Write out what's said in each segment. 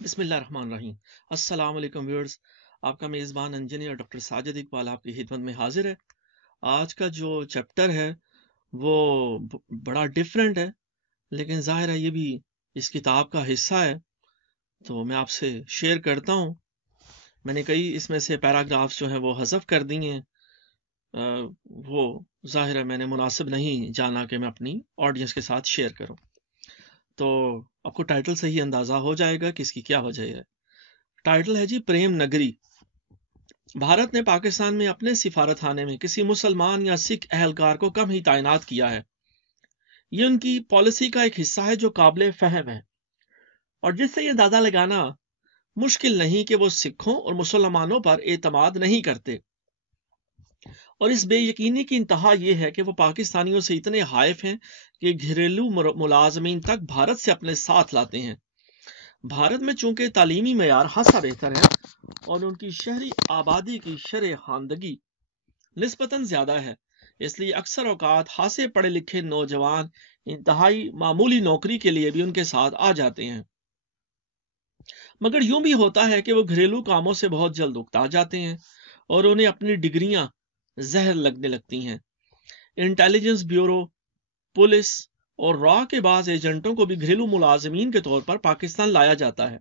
بسم اللہ الرحمن الرحیم۔ السلام علیکم ویورز، آپ کا میزبان انجینئر ڈاکٹر ساجد اقبال آپ کی خدمت میں حاضر ہے۔ آج کا جو چیپٹر ہے وہ بڑا ڈیفرنٹ ہے، لیکن ظاہر ہے یہ بھی اس کتاب کا حصہ ہے، تو میں آپ سے شیئر کرتا ہوں۔ میں نے کئی اس میں سے پیراگرافز جو ہیں وہ حذف کر دی ہیں، وہ ظاہر ہے میں نے مناسب نہیں جانا کہ میں اپنی آڈینس کے ساتھ شیئر کروں، تو آپ کو ٹائٹل سے ہی اندازہ ہو جائے گا کہ اس کی کیا وجہ ہے۔ ٹائٹل ہے جی پریم نگری۔ بھارت نے پاکستان میں اپنے سفارت خانے میں کسی مسلمان یا سکھ اہلکار کو کم ہی تعینات کیا ہے۔ یہ ان کی پالیسی کا ایک حصہ ہے جو قابل فہم ہے، اور جس سے یہ اندازہ لگانا مشکل نہیں کہ وہ سکھوں اور مسلمانوں پر اعتماد نہیں کرتے، اور اس بے یقینی کی انتہا یہ ہے کہ وہ پاکستانیوں سے اتنے حائف ہیں کہ گھریلو ملازمین تک بھارت سے اپنے ساتھ لاتے ہیں۔ بھارت میں چونکہ تعلیمی معیار خاصا بہتر ہے اور ان کی شہری آبادی کی شرح خواندگی نسبتاً زیادہ ہے، اس لیے اکثر اوقات خاصے پڑھے لکھے نوجوان انتہائی معمولی نوکری کے لیے بھی ان کے ساتھ آ جاتے ہیں۔ مگر یوں بھی ہوتا ہے کہ وہ گھریلو کاموں سے بہت جلد اکتا جاتے ہیں اور انہیں اپنی ڈگریاں زہر لگنے لگتی ہیں۔ انٹیلیجنس بیورو، پولیس اور را کے بعض ایجنٹوں کو بھی گھریلو ملازمین کے طور پر پاکستان لایا جاتا ہے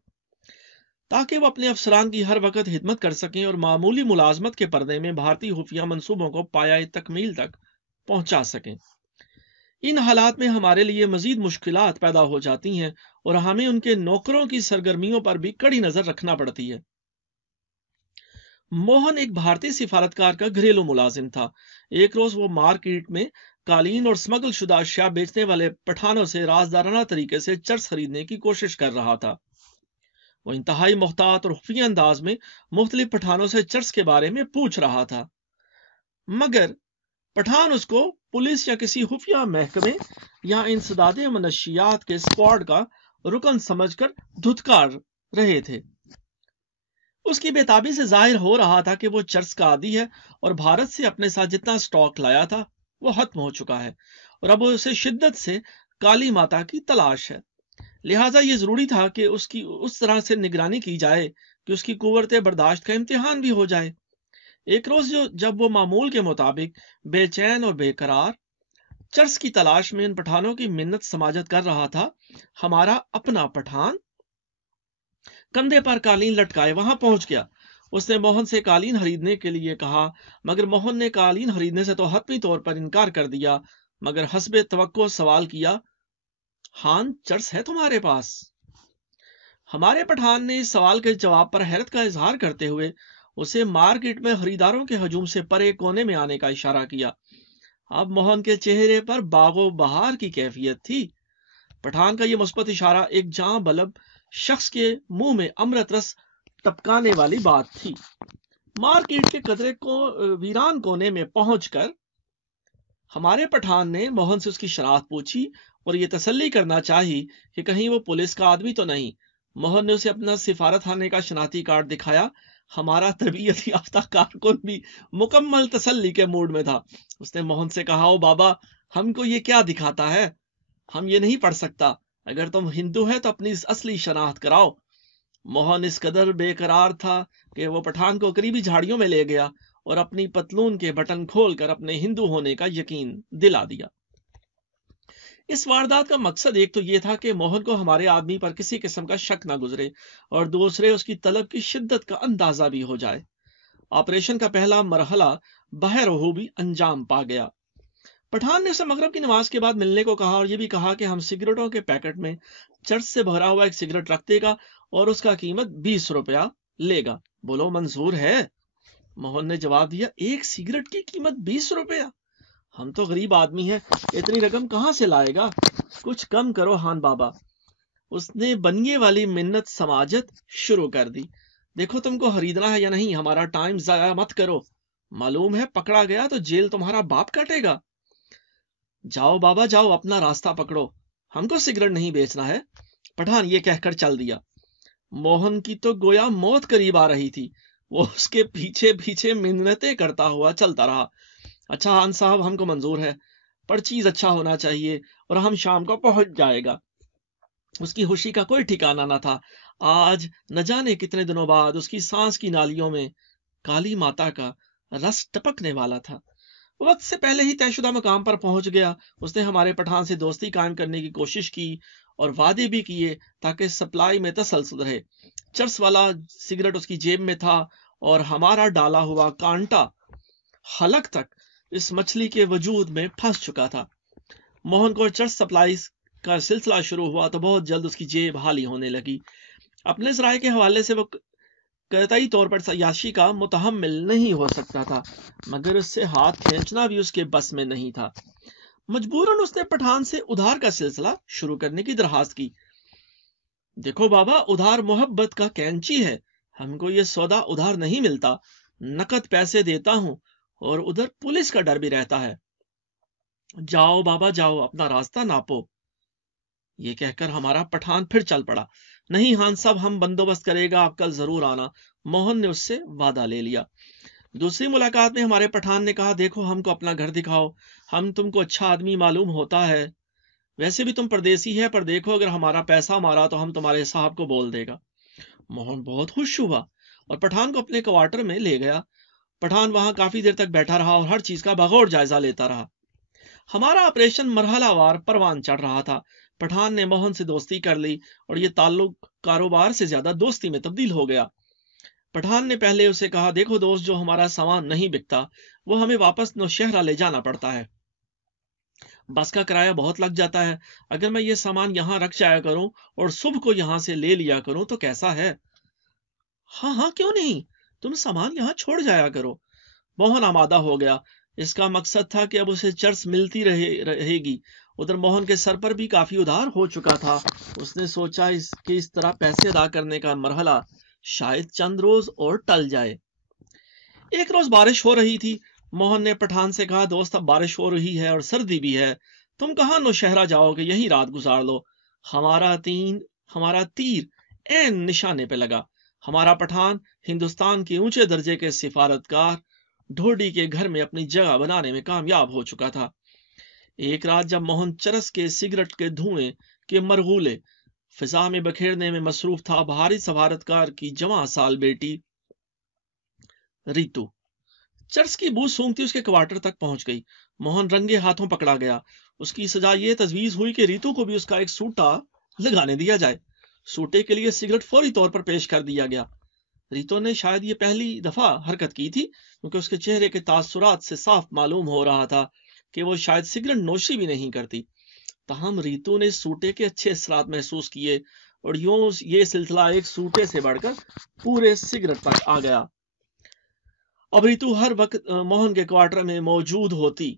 تاکہ وہ اپنے افسران کی ہر وقت خدمت کر سکیں اور معمولی ملازمت کے پردے میں بھارتی خفیہ منصوبوں کو پایۂ تکمیل تک پہنچا سکیں۔ ان حالات میں ہمارے لیے مزید مشکلات پیدا ہو جاتی ہیں اور ہمیں ان کے نوکروں کی سرگرمیوں پر بھی کڑی نظر رکھنا پڑتی ہے۔ موہن ایک بھارتی سفارتکار کا گھریلو ملازم تھا۔ ایک روز وہ مارکیٹ میں قالین اور سمگل شدہ اشیاء بیچنے والے پٹھانوں سے رازدارانہ طریقے سے چرس خریدنے کی کوشش کر رہا تھا۔ وہ انتہائی محتاط اور خفیہ انداز میں مختلف پٹھانوں سے چرس کے بارے میں پوچھ رہا تھا، مگر پٹھان اس کو پولیس یا کسی خفیہ محکمے یا انسداد منشیات کے اسکواڈ کا رکن سمجھ کر دھتکار رہے تھے۔ اس کی بےتابی سے ظاہر ہو رہا تھا کہ وہ چرس کا عادی ہے اور بھارت سے اپنے ساتھ جتنا سٹاک لایا تھا وہ ختم ہو چکا ہے اور اب اسے شدت سے کالی ماتا کی تلاش ہے۔ لہٰذا یہ ضروری تھا کہ اس کی اس طرح سے نگرانی کی جائے کہ اس کی قوت برداشت کا امتحان بھی ہو جائے۔ ایک روز جب وہ معمول کے مطابق بے چین اور بے قرار چرس کی تلاش میں ان پٹھانوں کی منت سماجت کر رہا تھا، ہمارا اپنا پٹھان کندھے پر قالین لٹکائے وہاں پہنچ گیا۔ اس نے موہن سے قالین خریدنے کے لیے کہا، مگر موہن نے قالین خریدنے سے تو حتمی طور پر انکار کر دیا، مگر حسب توقع سوال کیا، ہان چرس ہے تمہارے پاس؟ ہمارے پٹھان نے اس سوال کے جواب پر حیرت کا اظہار کرتے ہوئے اسے مارکیٹ میں خریداروں کے ہجوم سے پرے کونے میں آنے کا اشارہ کیا۔ اب موہن کے چہرے پر باغ و بہار کی کیفیت تھی۔ پٹھان کا یہ مثبت اشارہ ایک جاں بلب شخص کے منہ میں امرت رس ٹپکانے والی بات تھی۔ مارکیٹ کے قدرے کو ویران کونے میں پہنچ کر ہمارے پٹھان نے موہن سے اس کی شناخت پوچھی اور یہ تسلی کرنا چاہی کہ کہیں وہ پولیس کا آدمی تو نہیں۔ موہن نے اسے اپنا سفارت خانے کا شناختی کارڈ دکھایا۔ ہمارا تربیت یافتہ کارکن بھی مکمل تسلی کے موڈ میں تھا۔ اس نے موہن سے کہا، او بابا، ہم کو یہ کیا دکھاتا ہے؟ ہم یہ نہیں پڑھ سکتا۔ اگر تم ہندو ہے تو اپنی اصلی شناخت کراؤ۔ موہن اس قدر بے قرار تھا کہ وہ پٹھان کو قریبی جھاڑیوں میں لے گیا اور اپنی پتلون کے بٹن کھول کر اپنے ہندو ہونے کا یقین دلا دیا۔ اس واردات کا مقصد ایک تو یہ تھا کہ موہن کو ہمارے آدمی پر کسی قسم کا شک نہ گزرے اور دوسرے اس کی طلب کی شدت کا اندازہ بھی ہو جائے۔ آپریشن کا پہلا مرحلہ بہرحوبی انجام پا گیا۔ پٹھان نے اسے مغرب کی نماز کے بعد ملنے کو کہا اور یہ بھی کہا کہ ہم سگریٹوں کے پیکٹ میں چرس سے بھرا ہوا ایک سگریٹ رکھ دے گا اور اس کا قیمت 20 روپیہ لے گا۔ بولو منظور ہے؟ موہن نے جواب دیا، ایک سگریٹ کی قیمت 20 روپیہ؟ ہم تو غریب آدمی ہیں، اتنی رقم کہاں سے لائے گا؟ کچھ کم کرو ہان بابا۔ اس نے بنیے والی منت سماجت شروع کر دی۔ دیکھو تم کو خریدنا ہے یا نہیں، ہمارا ٹائم ضائع مت کرو، معلوم ہے پکڑا گیا تو جیل تمہارا باپ کاٹے گا۔ جاؤ بابا جاؤ، اپنا راستہ پکڑو، ہم کو سگریٹ نہیں بیچنا ہے۔ پٹھان یہ کہہ کر چل دیا۔ موہن کی تو گویا موت قریب آ رہی تھی۔ وہ اس کے پیچھے پیچھے منتیں کرتا ہوا چلتا رہا۔ اچھا خان صاحب، ہم کو منظور ہے، پر چیز اچھا ہونا چاہیے اور ہم شام کو پہنچ جائے گا۔ اس کی خوشی کا کوئی ٹھکانہ نہ تھا۔ آج نہ جانے کتنے دنوں بعد اس کی سانس کی نالیوں میں کالی ماتا کا رس ٹپکنے والا تھا۔ وقت سے پہلے ہی طے شدہ مقام پر پہنچ گیا۔ اس نے ہمارے پٹھان سے دوستی قائم کرنے کی کوشش کی اور وعدے بھی کیے تاکہ سپلائی میں تسلسل رہے۔ چرس والا سگریٹ اس کی جیب میں تھا اور ہمارا ڈالا ہوا کانٹا حلق تک اس مچھلی کے وجود میں پھنس چکا تھا۔ موہن کو چرس سپلائی کا سلسلہ شروع ہوا تو بہت جلد اس کی جیب خالی ہونے لگی۔ اپنے ذرائع کے حوالے سے وہ قطعی طور پر عیاشی کا متحمل نہیں ہو سکتا تھا، مگر اس سے ہاتھ کھینچنا بھی اس کے بس میں نہیں تھا۔ مجبوراً اس نے پٹھان سے ادھار کا سلسلہ شروع کرنے کی درخواست کی۔ دیکھو بابا، ادھار محبت کا کینچی ہے، ہم کو یہ سودا ادھار نہیں ملتا، نقد پیسے دیتا ہوں اور ادھر پولیس کا ڈر بھی رہتا ہے۔ جاؤ بابا جاؤ، اپنا راستہ ناپو۔ یہ کہہ کر ہمارا پٹھان پھر چل پڑا۔ نہیں ہان صاحب، ہم بندوبست کرے گا، آپ کل ضرور آنا۔ موہن نے اس سے وعدہ لے لیا۔ دوسری ملاقات میں ہمارے پٹھان نے کہا، دیکھو ہم کو اپنا گھر دکھاؤ، ہم تم کو اچھا آدمی معلوم ہوتا ہے، ویسے بھی تم پردیسی ہے، پر دیکھو اگر ہمارا پیسہ مارا تو ہم تمہارے صاحب کو بول دے گا۔ موہن بہت خوش ہوا اور پٹھان کو اپنے کوارٹر میں لے گیا۔ پٹھان وہاں کافی دیر تک بیٹھا رہا اور ہر چیز کا بغور جائزہ لیتا رہا۔ ہمارا آپریشن مرحلہ وار پروان چڑھ رہا تھا۔ پٹھان نے موہن سے دوستی کر لی اور یہ تعلق کاروبار سے زیادہ دوستی میں تبدیل ہو گیا۔ پٹھان نے پہلے اسے کہا، دیکھو دوست، جو ہمارا سامان نہیں بکتا وہ ہمیں واپس نوشہرہ لے جانا پڑتا ہے، بس کا کرایہ بہت لگ جاتا ہے، اگر میں یہ سامان یہاں رکھ جایا کروں اور صبح کو یہاں سے لے لیا کروں تو کیسا ہے؟ ہاں ہاں کیوں نہیں، تم سامان یہاں چھوڑ جایا کرو۔ موہن آمادہ ہو گیا۔ اس کا مقصد تھا کہ اب اسے چرس ملتی رہے گی۔ ادھر موہن کے سر پر بھی کافی ادھار ہو چکا تھا۔ اس نے سوچا کہ اس طرح پیسے ادا کرنے کا مرحلہ شاید چند روز اور ٹل جائے۔ ایک روز بارش ہو رہی تھی۔ موہن نے پٹھان سے کہا، دوست اب بارش ہو رہی ہے اور سردی بھی ہے، تم کہاں نوشہرہ جاؤ گے، یہیں رات گزار لو۔ ہمارا تیر عین نشانے پہ لگا۔ ہمارا پٹھان ہندوستان کے اونچے درجے کے سفارتکار ڈھوڈی کے گھر میں اپنی جگہ بنانے میں کامیاب ہو چکا تھا۔ ایک رات جب موہن چرس کے سگریٹ کے دھوئیں کے مرغولے فضا میں بکھیرنے میں مصروف تھا، بھاری سفارتکار کی جوان سال بیٹی ریتو چرس کی بو سونگتی اس کے کوارٹر تک پہنچ گئی۔ موہن رنگے ہاتھوں پکڑا گیا۔ اس کی سزا یہ تجویز ہوئی کہ ریتو کو بھی اس کا ایک سوٹا لگانے دیا جائے۔ سوٹے کے لیے سگریٹ فوری طور پر پیش کر دیا گیا۔ ریتو نے شاید یہ پہلی دفعہ حرکت کی تھی، کیونکہ اس کے چہرے کے تاثرات سے صاف معلوم ہو رہا تھا کہ وہ شاید سگریٹ نوشی بھی نہیں کرتی۔ تاہم ریتو نے سوٹے کے اچھے اثرات محسوس کیے اور یوں یہ سلسلہ ایک سوٹے سے بڑھ کر پورے سگریٹ تک آ گیا۔ اب ریتو ہر وقت موہن کے کوارٹر میں موجود ہوتی،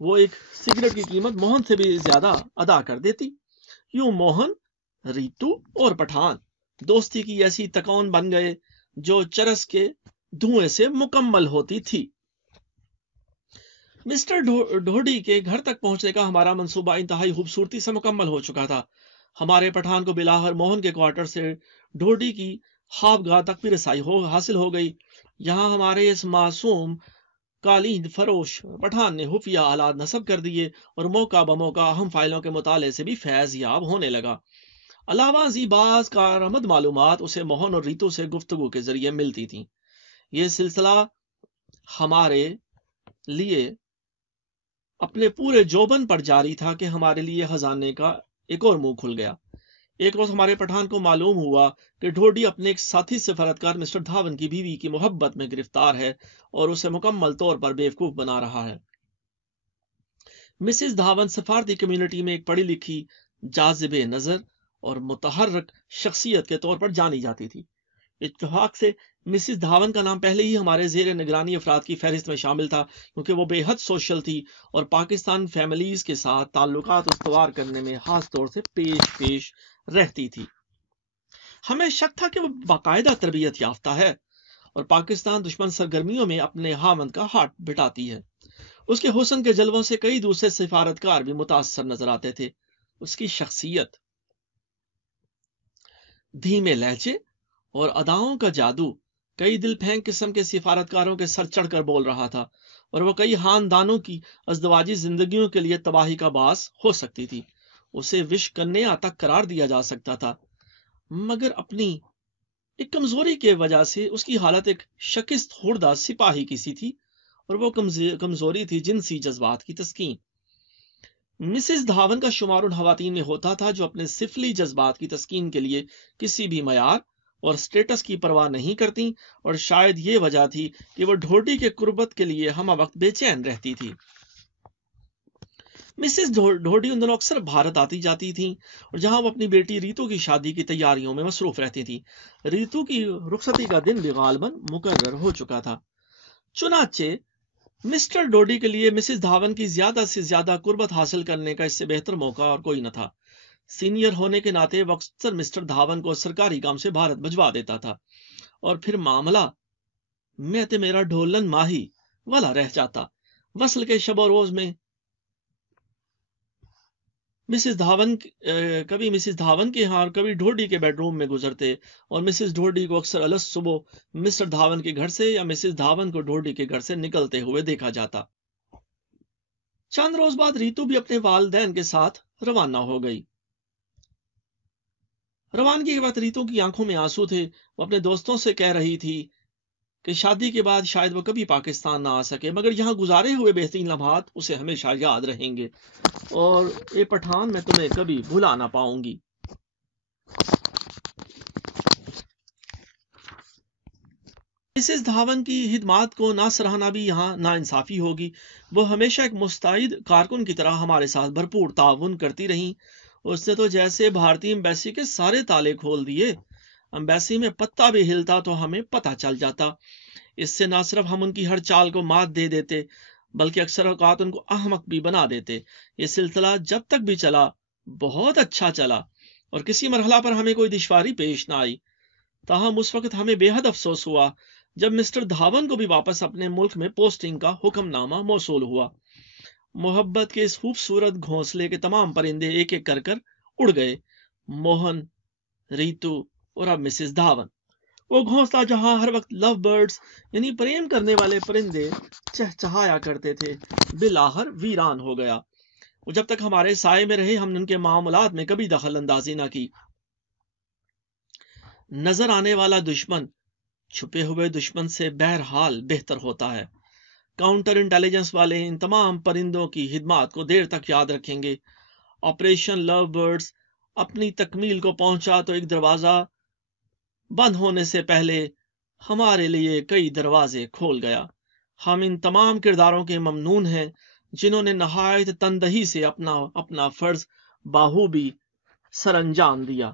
وہ ایک سگریٹ کی قیمت موہن سے بھی زیادہ ادا کر دیتی۔ یوں موہن، ریتو اور پٹھان دوستی کی ایسی تکون بن گئے جو چرس کے دھوئیں سے مکمل ہوتی تھی۔ مسٹر ڈھوڈی کے گھر تک پہنچنے کا ہمارا منصوبہ انتہائی خوبصورتی سے مکمل ہو چکا تھا۔ ہمارے پٹھان کو بلاخر موہن کے کوارٹر سے ڈھوڈی کی خواب گاہ تک بھی رسائی حاصل ہو گئی۔ یہاں ہمارے اس معصوم قالین فروش پٹھان نے خفیہ آلات نصب کر دیے اور موقع بموقع اہم فائلوں کے مطالعے سے بھی فیض یاب ہونے لگا۔ علاوہ ازیں بعض کارآمد معلومات اسے موہن اور ریتو سے گفتگو کے ذریعے ملتی تھیں۔ یہ سلسلہ ہمارے لیے اپنے پورے جوبن پر جاری تھا کہ ہمارے لیے خزانے کا ایک اور منہ کھل گیا۔ ایک روز ہمارے پٹھان کو معلوم ہوا کہ ڈھوڈی اپنے ایک ساتھی سفارتکار مسٹر دھاون کی بیوی کی محبت میں گرفتار ہے اور اسے مکمل طور پر بیوقوف بنا رہا ہے۔ مسز دھاون سفارتی کمیونٹی میں ایک پڑھی لکھی، جاذب نظر اور متحرک شخصیت کے طور پر جانی جاتی تھی۔ اتفاق سے مسز دھاون کا نام پہلے ہی ہمارے زیر نگرانی افراد کی فہرست میں شامل تھا، کیونکہ وہ بے حد سوشل تھی اور پاکستان فیملیز کے ساتھ تعلقات استوار کرنے میں خاص طور سے پیش رہتی تھی۔ ہمیں شک تھا کہ وہ باقاعدہ تربیت یافتہ ہے اور پاکستان دشمن سرگرمیوں میں اپنے خاوند کا ہاتھ بٹاتی ہے۔ اس کے حسن کے جلووں سے کئی دوسرے سفارتکار بھی متاثر نظر آتے تھے۔ اس کی شخصیت، دھیمے لہجے اور اداؤں کا جادو کئی دل پھینک قسم کے سفارتکاروں کے سر چڑھ کر بول رہا تھا اور وہ کئی خاندانوں کی ازدواجی زندگیوں کے لیے تباہی کا باعث ہو سکتی تھی۔ اسے وش کنیا تک قرار دیا جا سکتا تھا، مگر اپنی ایک کمزوری کے وجہ سے اس کی حالت ایک شکست خوردہ سپاہی کی سی تھی، اور وہ کمزوری تھی جنسی جذبات کی تسکین۔ مسز دھاون کا شمار ان خواتین میں ہوتا تھا جو اپنے سفلی جذبات کی تسکین کے لیے کسی بھی معیار اور سٹیٹس کی پرواہ نہیں کرتی، اور شاید یہ وجہ تھی کہ وہ ڈھوڈی کے قربت کے لیے ہمہ وقت بے چین رہتی تھی۔ مسز ڈھوڈی ان دنوں اکثر بھارت آتی جاتی تھیں، اور جہاں وہ اپنی بیٹی ریتو کی شادی کی تیاریوں میں مصروف رہتی تھیں۔ ریتو کی رخصتی کا دن بھی غالباً مقرر ہو چکا تھا، چنانچہ مسٹر ڈوڈی کے لیے مسز دھاون کی زیادہ سے زیادہ قربت حاصل کرنے کا اس سے بہتر موقع اور کوئی نہ تھا۔ سینئر ہونے کے ناطے وہ اکثر مسٹر دھاون کو سرکاری کام سے بھارت بھجوا دیتا تھا، اور پھر معاملہ میں تے میرا ڈھولن ماہی والا رہ جاتا۔ وصل کے شب و روز میں کبھی مسز دھاون کے ہاں اور کبھی ڈھوڈی کے بیڈ روم میں گزرتے، اور مسز ڈھوڈی کو اکثر الس صبح مسٹر دھاون کے گھر سے یا مسز دھاون کو ڈھوڈی کے گھر سے نکلتے ہوئے دیکھا جاتا۔ چند روز بعد ریتو بھی اپنے والدین کے ساتھ روانہ ہو گئی۔ روانگی کے وقت ریتو کی آنکھوں میں آنسو تھے۔ وہ اپنے دوستوں سے کہہ رہی تھی کہ شادی کے بعد شاید وہ کبھی پاکستان نہ آ سکے، مگر یہاں گزارے ہوئے بہترین لمحات اسے ہمیشہ یاد رہیں گے، اور اے پٹھان میں تمہیں کبھی بھلا نہ پاؤں گی۔ مسز دھاون کی خدمات کو نہ سراہنا بھی یہاں نا انصافی ہوگی۔ وہ ہمیشہ ایک مستعد کارکن کی طرح ہمارے ساتھ بھرپور تعاون کرتی رہیں۔ اس نے تو جیسے بھارتی ایمبیسی کے سارے تالے کھول دیے، ایمبیسی میں پتا بھی ہلتا تو ہمیں پتا چل جاتا۔ اس سے نہ صرف ہم ان کی ہر چال کو مات دے دیتے، بلکہ اکثر اوقات ان کو احمق بھی بنا دیتے۔ یہ سلسلہ جب تک بھی چلا بہت اچھا چلا، اور کسی مرحلہ پر ہمیں کوئی دشواری پیش نہ آئی۔ تاہم اس وقت ہمیں بے حد افسوس ہوا جب مسٹر دھاون کو بھی واپس اپنے ملک میں پوسٹنگ کا حکم نامہ موصول ہوا۔ محبت کے اس خوبصورت گھونسلے کے تمام پرندے ایک ایک کر اڑ گئے، موہن، ریتو اور اب مسز دھاون۔ وہ گھونسلہ جہاں ہر وقت لو برڈز یعنی پریم کرنے والے پرندے چہچہایا کرتے تھے، بالآخر ویران ہو گیا۔ وہ جب تک ہمارے سائے میں رہے ہم نے ان کے معاملات میں کبھی دخل اندازی نہ کی۔ نظر آنے والا دشمن چھپے ہوئے دشمن سے بہرحال بہتر ہوتا ہے۔ کاؤنٹر انٹیلیجنس والے ان تمام پرندوں کی خدمات کو دیر تک یاد رکھیں گے۔ آپریشن لو برڈز اپنی تکمیل کو پہنچا تو ایک دروازہ بند ہونے سے پہلے ہمارے لیے کئی دروازے کھول گیا۔ ہم ان تمام کرداروں کے ممنون ہیں جنہوں نے نہایت تندہی سے اپنا فرض باخوبی سر انجام دیا۔